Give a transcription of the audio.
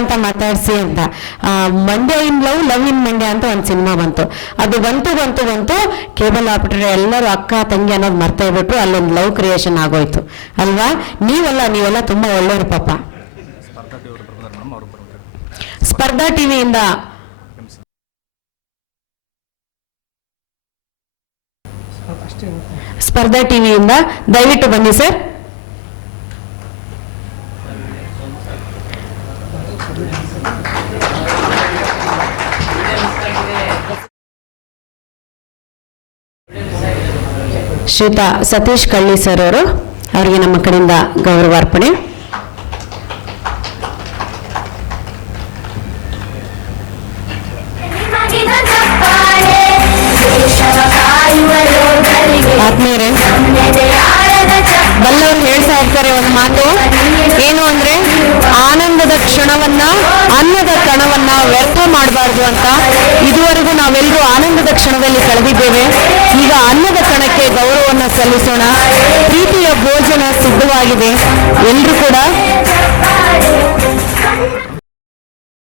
ಅಂತ ಮಾತಾಡ್ಸಿ ಅಂತ. Mandya in love love in Mandya ಅಂತ ಒಂದು ಸಿನಿಮಾ ಬಂತು. ಅದು ಬಂತು ಬಂತು ಬಂತು, ಕೇಬಲ್ ಆಪರೇಟರ್ ಎಲ್ಲರೂ ಅಕ್ಕ, ತಂಗಿ ಅನ್ನೋದು ಮರ್ತಾ ಬಿಟ್ರು ಅಲ್ಲೊಂದು ಲವ್ ಕ್ರಿಯೇಷನ್ ಆಗೋಯ್ತು. ಅಲ್ವಾ? ನೀವೆಲ್ಲ ನೀವೆಲ್ಲ ತುಂಬಾ ಒಳ್ಳೆಯವರು ಪಾಪ. ಸ್ಪರ್ಧಾ ಟಿವಿಯಿಂದ. ಸ್ಪರ್ಧಾ ಟಿವಿಯಿಂದ ದಯವಿಟ್ಟು ಬನ್ನಿ ಸರ್. ಶ್ರೀತಾ ಸತೀಶ್ ಕಳ್ಳಿ ಸರ್ ಅವರು, ಅವರಿಗೆ ನಮ್ಮ ಕಡೆಯಿಂದ ಗೌರವಾರ್ಪಣೆ ಆತ್ಮೀಯರೇ, ಬಲ್ಲವರು ಹೇಳ್ತಾ ಇರ್ತಾರೆ ಒಂದು ಮಾತು. ಕ್ಷಣವನ್ನ ಅನ್ನದ ಕಣವನ್ನ ವ್ಯರ್ಥ ಮಾಡಬಾರ್ದು ಅಂತ ಇದುವರೆಗೂ ನಾವೆಲ್ಲರೂ ಆನಂದದ ಕ್ಷಣದಲ್ಲಿ ಕಳೆದಿದ್ದೇವೆ. ಈಗ ಅನ್ನದ ಕಣಕ್ಕೆ ಗೌರವವನ್ನು ಸಲ್ಲಿಸೋಣ. ಪ್ರೀತಿಯ ಭೋಜನ ಸಿದ್ಧವಾಗಿದೆ. ಎಲ್ಲರೂ ಕೂಡ